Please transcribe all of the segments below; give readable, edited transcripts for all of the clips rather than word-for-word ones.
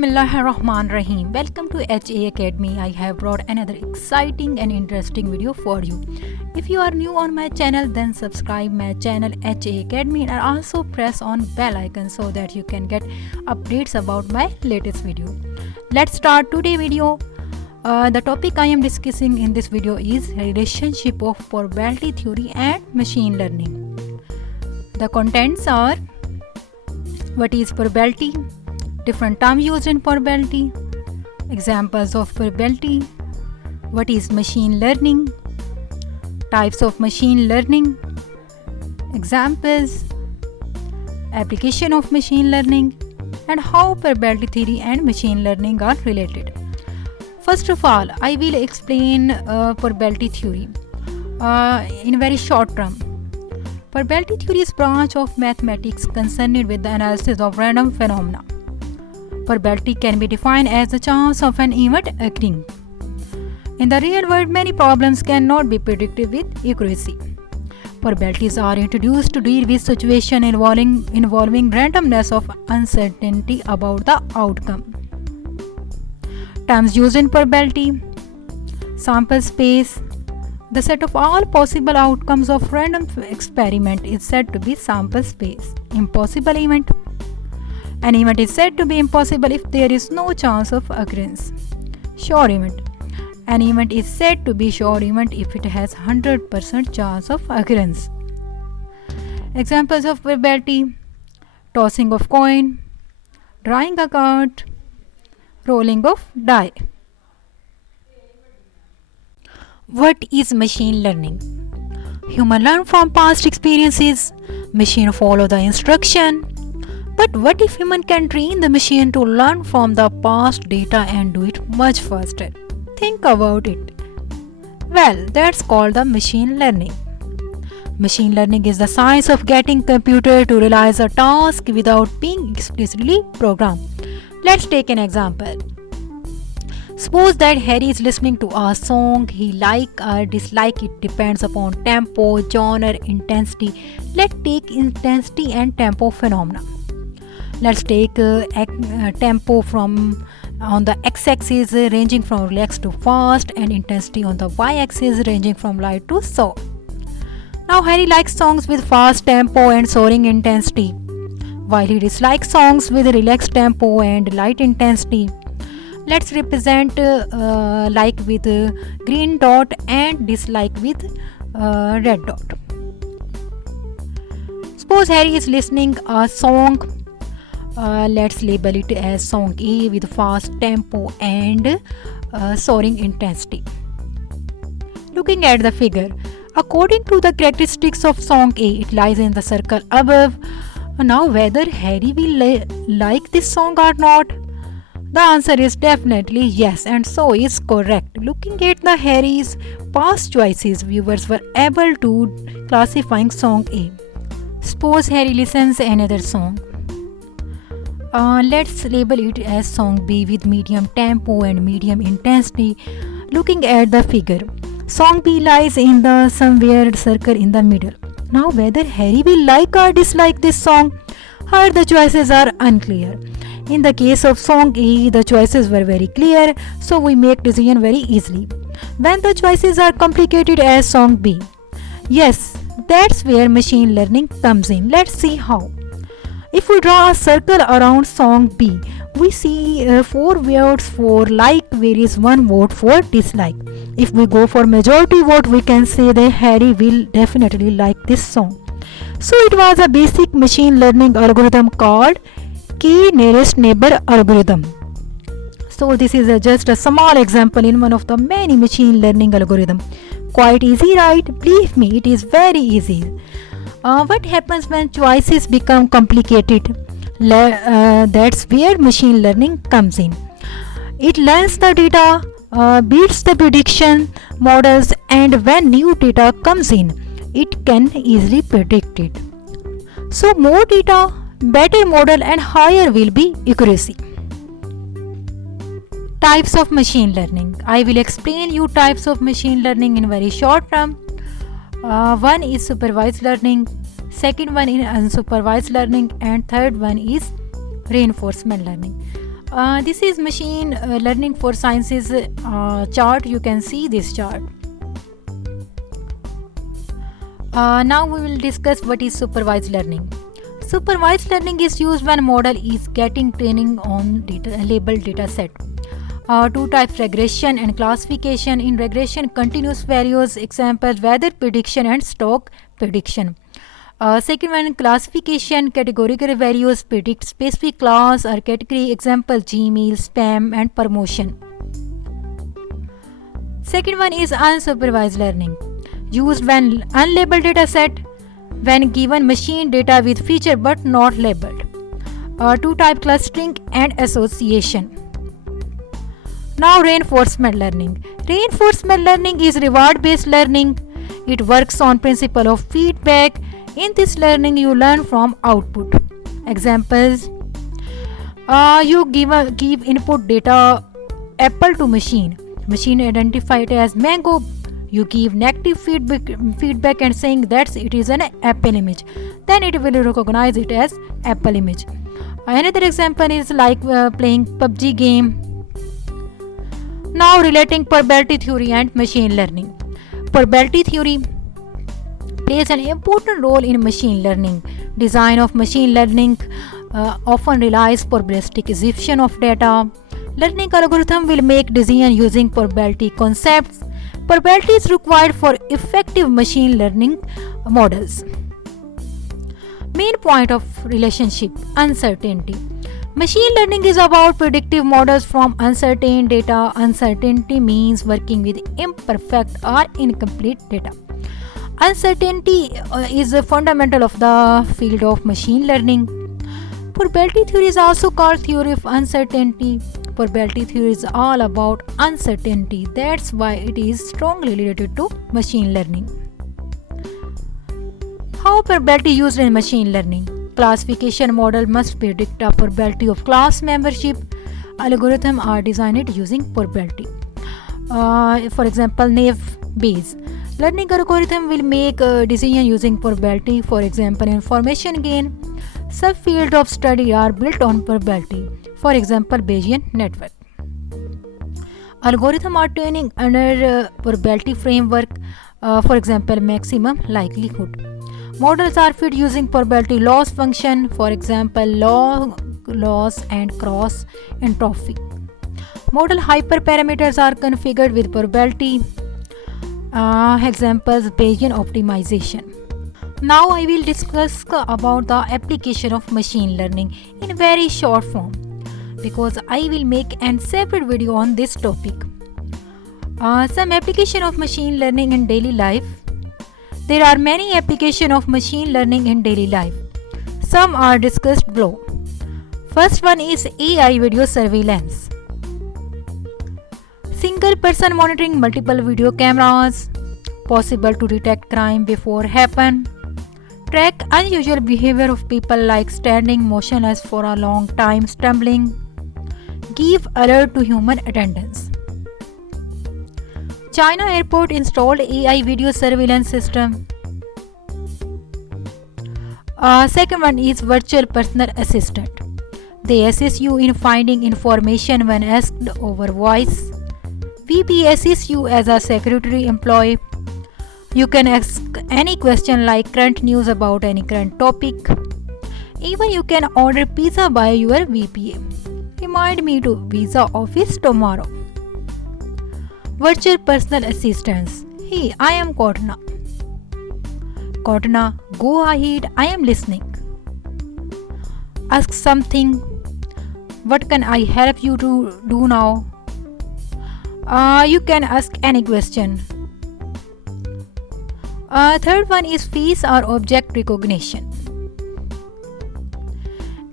Bismillahirrahmanirrahim. Welcome to HA Academy. I have brought another exciting and interesting video for you. If you are new on my channel, then subscribe my channel HA Academy and also press on bell icon so that you can get updates about my latest video. Let's start today's video. The topic I am discussing in this video is relationship of probability theory and machine learning. The contents are: what is probability, different terms used in probability, examples of probability, what is machine learning, types of machine learning, examples, application of machine learning, and how probability theory and machine learning are related. First of all, I will explain probability theory in very short term. Probability theory is a branch of mathematics concerned with the analysis of random phenomena. Probability can be defined as the chance of an event occurring. In the real world, many problems cannot be predicted with accuracy. Probabilities are introduced to deal with situations involving randomness of uncertainty about the outcome. Terms used in probability: sample space. The set of all possible outcomes of random experiment is said to be sample space. Impossible event. An event is said to be impossible if there is no chance of occurrence. Sure event. An event is said to be sure event if it has 100% chance of occurrence. Examples of probability: tossing of coin, drawing a card, rolling of die. What is machine learning? Human learn from past experiences. Machine follow the instruction. But what if human can train the machine to learn from the past data and do it much faster? Think about it. Well, that's called the machine learning. Machine learning is the science of getting computer to realize a task without being explicitly programmed. Let's take an example. Suppose that Harry is listening to a song. He like or dislike it depends upon tempo, genre, intensity. Let's take intensity and tempo phenomena. Let's take tempo from on the x-axis ranging from relaxed to fast, and intensity on the y-axis ranging from light to soft. Now Harry likes songs with fast tempo and soaring intensity, while he dislikes songs with relaxed tempo and light intensity. Let's represent like with green dot and dislike with red dot. Suppose Harry is listening a song. Let's label it as song A with fast tempo and soaring intensity. Looking at the figure, according to the characteristics of song A, it lies in the circle above. Now whether Harry will like this song or not, the answer is definitely yes, and so is correct. Looking at the Harry's past choices, viewers were able to classifying song A. Suppose Harry listens another song. Let's label it as song B with medium tempo and medium intensity. Looking at the figure, song B lies in the somewhere circle in the middle. Now whether Harry will like or dislike this song, here the choices are unclear. In the case of song A, the choices were very clear, so we make decision very easily. When the choices are complicated as song B, yes, that's where machine learning comes in. Let's see how. If we draw a circle around song B, we see 4 votes for like, whereas 1 vote for dislike. If we go for majority vote, we can say that Harry will definitely like this song. So it was a basic machine learning algorithm called K nearest neighbor algorithm. So this is just a small example in one of the many machine learning algorithm. Quite easy, right? Believe me, it is very easy. What happens when choices become complicated? That's where machine learning comes in. It learns the data, beats the prediction models, and when new data comes in, it can easily predict it. So more data, better model, and higher will be accuracy. Types of machine learning. I will explain you types of machine learning in very short term. One is supervised learning, second one is unsupervised learning, and third one is reinforcement learning. This is machine learning for sciences chart. You can see this chart. Now we will discuss what is supervised learning. Supervised learning is used when model is getting training on labeled data set. Two types, regression and classification. In regression, continuous values, examples weather prediction and stock prediction. Second one, classification, categorical values predict specific class or category, example Gmail, spam and promotion. Second one is unsupervised learning, used when unlabeled data set, when given machine data with feature but not labeled. Two type, clustering and association. Now reinforcement learning. Reinforcement learning is reward based learning. It works on principle of feedback. In this learning you learn from output. Examples, you give input data apple to machine identify it as mango. You give negative feedback and saying that it is an apple image, then it will recognize it as apple image. Another example is like playing PUBG game. Now relating probability theory and machine learning. Probability theory plays an important role in machine learning. Design of machine learning often relies probabilistic assumption of data. Learning algorithm will make decision using probability concepts. Probability is required for effective machine learning models. Main point of relationship, uncertainty. Machine learning is about predictive models from uncertain data. Uncertainty means working with imperfect or incomplete data. Uncertainty is a fundamental of the field of machine learning. Probability theory is also called theory of uncertainty. Probability theory is all about uncertainty. That's why it is strongly related to machine learning. How probability used in machine learning? Classification model must predict a probability of class membership. Algorithms are designed using probability. For example, naive Bayes. Learning algorithm will make a decision using probability. For example, information gain. Subfields of study are built on probability. For example, Bayesian network. Algorithms are training under probability framework. For example, maximum likelihood. Models are fit using probability loss function, for example log loss and cross entropy. Model hyperparameters are configured with probability. Examples, Bayesian optimization. Now I will discuss about the application of machine learning in very short form, because I will make a separate video on this topic. Some application of machine learning in daily life. There are many applications of machine learning in daily life. Some are discussed below. First one is AI video surveillance. Single person monitoring multiple video cameras. Possible to detect crime before happen. Track unusual behavior of people like standing motionless for a long time, stumbling. Give alert to human attendance. China airport installed AI video surveillance system. Second one is virtual personal assistant. They assist you in finding information when asked over voice. VP assists you as a secretary employee. You can ask any question like current news about any current topic. Even you can order pizza by your VPA. Remind me to visa office tomorrow. Virtual personal assistants. Hey, I am Kotna. Kotna, go ahead, I am listening. Ask something. What can I help you to do now? You can ask any question. Third one is face or object recognition.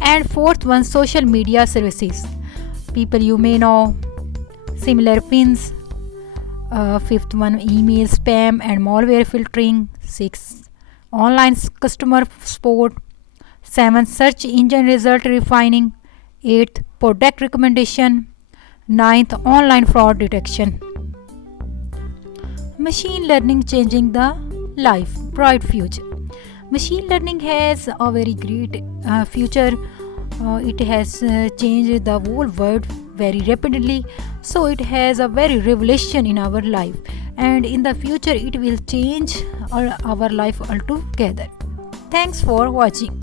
And fourth one, social media services. People you may know, similar pins. Fifth one, email spam and malware filtering. 6, online customer support. 7, search engine result refining. 8, product recommendation. 9th, online fraud detection. Machine learning changing the life, bright future. Machine learning has a very great future. It has changed the whole world very rapidly, so it has a very revelation in our life, and in the future it will change our life altogether. Thanks for watching.